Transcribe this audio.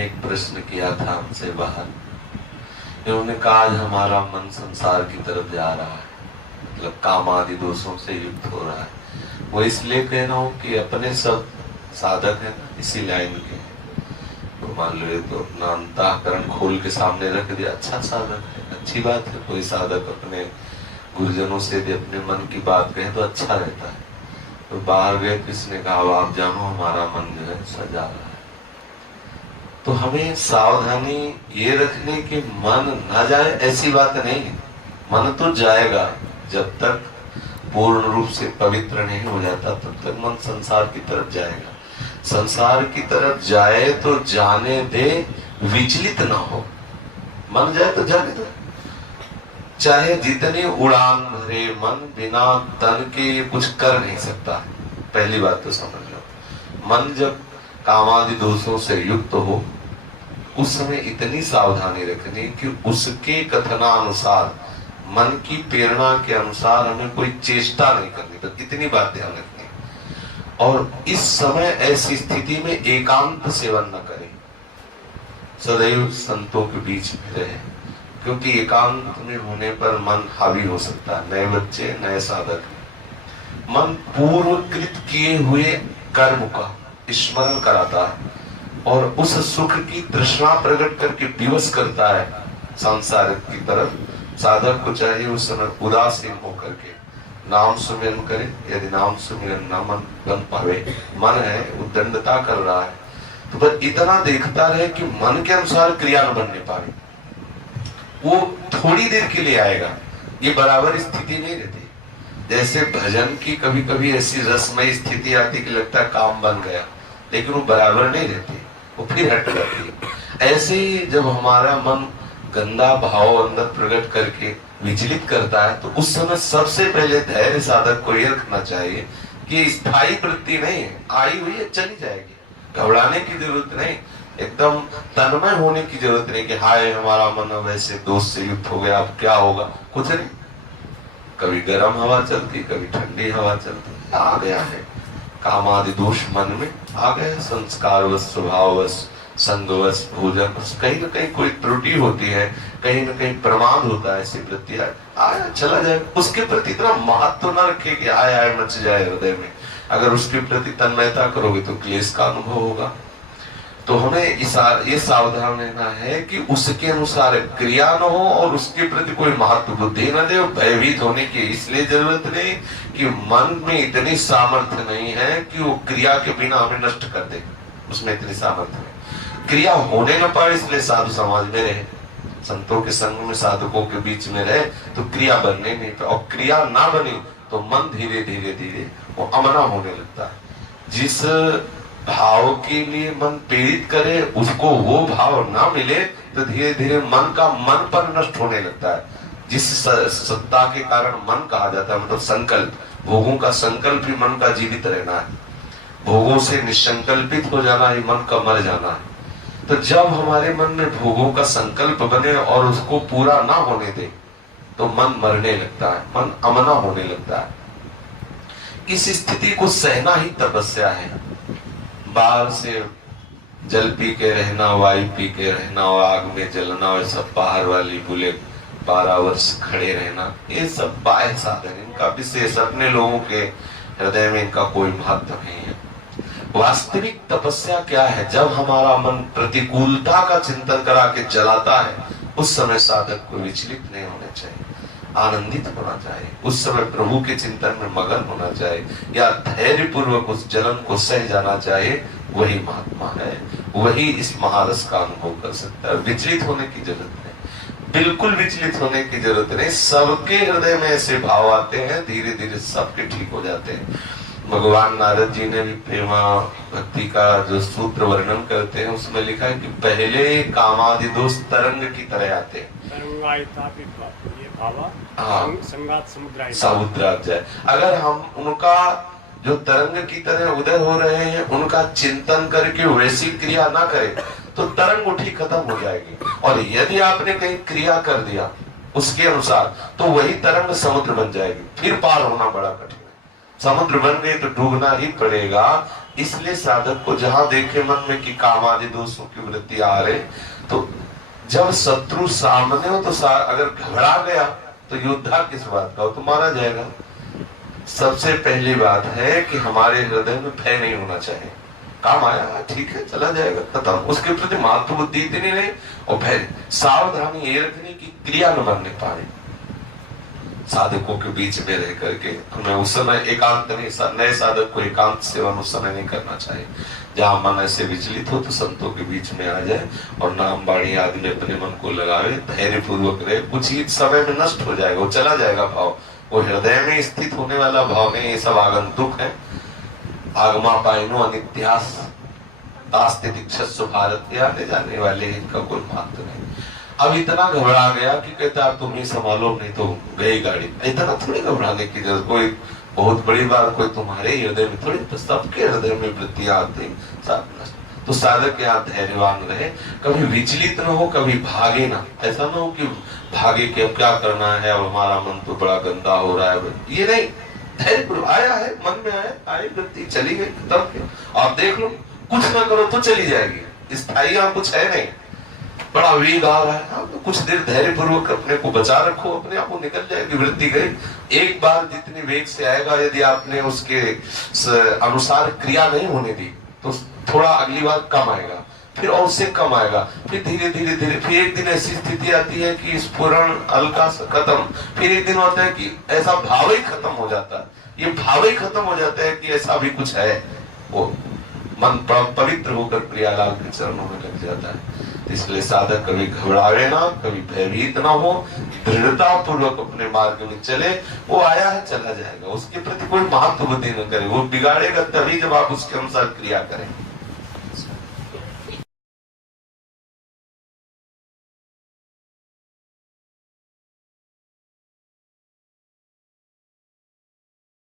एक प्रश्न किया था हमसे बाहर। इन्होंने कहा आज हमारा मन संसार की तरफ जा रहा है, मतलब काम आदि दोषों से युक्त हो रहा है। वो इसलिए कह रहा हूँ कि अपने सब साधक है इसी लाइन के हैं। तो मान लो ये तो अपना अंतःकरण खोल के सामने रख दिया, अच्छा साधक है, अच्छी बात है। कोई साधक अपने गुरुजनों से यदि अपने मन की बात कहे तो अच्छा रहता है। तो बाहर गए, किसने कहा आप जानो हमारा मन जो है सजा रहा है। तो हमें सावधानी ये रखने की मन न जाए ऐसी बात नहीं है। मन तो जाएगा, जब तक पूर्ण रूप से पवित्र नहीं हो जाता तब तक मन संसार की तरफ जाएगा। संसार की तरफ जाए तो जाने दे, विचलित ना हो। मन जाए तो जाने दो, चाहे जितनी उड़ान भरे मन, बिना तन के कुछ कर नहीं सकता। पहली बात तो समझ लो, मन जब कामादि दोषों से युक्त हो उस समय इतनी सावधानी रखनी कि उसके कथनानुसार, मन की प्रेरणा के अनुसार हमें कोई चेष्टा नहीं करनी। तो इतनी बात ध्यान रखनी। और इस समय ऐसी स्थिति में एकांत सेवन न करें, सदैव संतों के बीच में रहे, क्योंकि एकांत में होने पर मन हावी हो सकता है। नए बच्चे, नए साधक, मन पूर्वकृत किए हुए कर्म का स्मरण कराता है और उस सुख की तृष्णा प्रकट करके विवश करता है संसार की तरफ। साधक को चाहिए उस समय उदासीन होकर के नाम सुमिरन करे। यदि नाम सुमिरन न मन बन पावे, मन है उद्दंडता कर रहा है, तो बस इतना देखता रहे कि मन के अनुसार क्रिया न बनने पाए। वो थोड़ी देर के लिए आएगा, ये बराबर स्थिति नहीं रहती। जैसे भजन की कभी कभी ऐसी रसमय स्थिति आती कि लगता है काम बन गया, लेकिन वो बराबर नहीं रहती, वो फिर हट जाती है। ऐसे ही जब हमारा मन गंदा भाव अंदर प्रकट करके विचलित करता है, तो उस समय सबसे पहले धैर्य साधक को यह रखना चाहिए कि स्थायी वृत्ति नहीं है, आई हुई है चली जाएगी, घबराने की जरूरत नहीं। एकदम तन्मय होने की जरूरत नहीं कि हाय हमारा मन वैसे दोष से युक्त हो गया, अब क्या होगा, कुछ नहीं। कभी गर्म हवा चलती, कभी ठंडी हवा चलती, आ गया है कामादि दोष मन में आ गए, संस्कारवश, स्वभाववश, संगवश, भोजन, कहीं न कहीं कोई त्रुटि होती है, कहीं न कहीं प्रमाद होता है, ऐसी वृत्ति आया चला जाए। उसके प्रति इतना महत्व न रखे कि आय मच जाए हृदय में। अगर उसके प्रति तन्मयता करोगे तो क्लेश का अनुभव होगा। तो हमें ये सावधान रहना है कि उसके अनुसार क्रिया न हो और उसके प्रति कोई महत्व बुद्धि न दे। भयभीत होने की इसलिए जरूरत नहीं कि मन में इतनी सामर्थ्य नहीं है कि वो क्रिया के बिना हमें नष्ट कर दे, उसमें इतनी सामर्थ्य नहीं। क्रिया होने न पाए इसलिए साधु समाज में रहे, संतों के संग में, साधकों के बीच में रहे, तो क्रिया बनने नहीं पाए। और क्रिया ना बनी तो मन धीरे धीरे धीरे वो अमना होने लगता है। जिस भाव के लिए मन प्रेरित करे उसको वो भाव ना मिले तो धीरे धीरे मन का मन पर नष्ट होने लगता है। जिस सत्ता के कारण मन कहा जाता है, मतलब संकल्प, भोगों का संकल्प ही मन का जीवित रहना है, भोगों से निसंकल्पित हो जाना ही मन का मर जाना है। तो जब हमारे मन में भोगों का संकल्प बने और उसको पूरा ना होने दे तो मन मरने लगता है, मन अमना होने लगता है। इस स्थिति को सहना ही तपस्या है। बाहर से जल पी के रहना, वायु पी के रहना और आग में जलना और सब बाहर वाली बुले 12 वर्ष खड़े रहना, ये सब बाह्य साधन, इनका विशेष अपने लोगों के हृदय में इनका कोई महत्व नहीं है। वास्तविक तपस्या क्या है? जब हमारा मन प्रतिकूलता का चिंतन करा के जलाता है, उस समय साधक को विचलित नहीं होना चाहिए, आनंदित होना चाहिए। उस समय प्रभु के चिंतन में मगन होना चाहिए या धैर्य पूर्वक उस जलन को सह जाना चाहिए। वही महात्मा है, वही इस महारस का अनुभव कर सकता है। विचलित होने की जरूरत नहीं, बिल्कुल विचलित होने की जरूरत नहीं। सबके हृदय में ऐसे भाव आते हैं, धीरे धीरे सबके ठीक हो जाते हैं। भगवान नारद जी ने भी प्रेमा भक्ति का जो सूत्र वर्णन करते हैं उसमें लिखा है कि पहले कामादि दोष तरंग की तरह आते हैं, समुद्र जाए। अगर हम उनका जो तरंग की तरह उदय हो रहे हैं उनका चिंतन करके वैसी क्रिया ना करें तो तरंग उठी खत्म हो जाएगी। और यदि आपने कहीं क्रिया कर दिया उसके अनुसार तो वही तरंग समुद्र बन जाएगी, फिर पार होना बड़ा कठिन है। समुद्र बन गई तो डूबना ही पड़ेगा। इसलिए साधक को जहां देखे मन में कि काम आदि दोषों की वृत्ति आ रहे, तो जब शत्रु सामने हो तो अगर घबरा गया तो योद्धा किस बात का हो, तो मारा जाएगा। सबसे पहली बात है कि हमारे हृदय में भय नहीं होना चाहिए। काम आया ठीक है चला जाएगा खत्म, उसके प्रति मातृ बुद्धि इतनी नहीं, और भय सावधानी ये रखनी कि क्रिया न बनने पाए। साधकों के बीच में रह करके हमें उस समय एकांत नहीं, नए साधक को एकांत सेवन उस समय नहीं करना चाहिए। जहां मन ऐसे विचलित हो तो संतों के बीच में आ जाए और नाम बाणी आदि में अपने मन को लगावे, धैर्य पूर्वक रहे। कुछ ही समय में नष्ट हो जाएगा, वो चला जाएगा भाव, वो हृदय में स्थित होने वाला भाव नहीं। ये सब आगंतुक है। आगमा पाइनो अनित्यास दास्ते दीक्षस्व भारत, आने जाने वाले इनका कोई महत्व नहीं। अब इतना घबरा गया कि कहता आप तुम ही संभालो नहीं तो गई गाड़ी। इतना थोड़ी घबराने की जरूरत, कोई बहुत बड़ी बात कोई तुम्हारे हृदय में थोड़ी, तो सबके हृदय में वृत्तियां आती। तो साधक यहाँ धैर्यवान रहे, कभी विचलित न हो, कभी भागे ना। ऐसा ना हो कि भागे कि अब क्या करना है और हमारा मन तो बड़ा गंदा हो रहा है, ये नहीं। धैर्य आया है, मन में आया, आई वृत्ति चली गई, खत्म। आप देख लो, कुछ ना करो तो चली जाएगी, स्थायी यहाँ कुछ है नहीं। बड़ा वेग आ रहा है, तो कुछ देर धैर्य पूर्वक अपने को बचा रखो, अपने आप को निकल जाएगी वृत्ति गई। एक बार जितनी वेग से आएगा, यदि आपने उसके अनुसार क्रिया नहीं होने दी तो थोड़ा अगली बार कम आएगा, फिर और उससे कम आएगा, फिर धीरे धीरे धीरे, फिर एक दिन ऐसी स्थिति आती है कि स्फुरण हल्का सा खत्म, फिर एक दिन होता है कि ऐसा भाव ही खत्म हो जाता है। ये भाव ही खत्म हो जाता है कि ऐसा भी कुछ है, वो मन पवित्र होकर प्रियालाल के चरणों में लग जाता है। इसलिए साधक कभी घबरावे ना, कभी भयभीत ना हो, दृढ़ता पूर्वक अपने मार्ग में चले। वो आया है चला जाएगा, उसके प्रति कोई महत्व बुद्धि न करे। वो बिगाड़ेगा तभी जब आप उसके अनुसार क्रिया करें।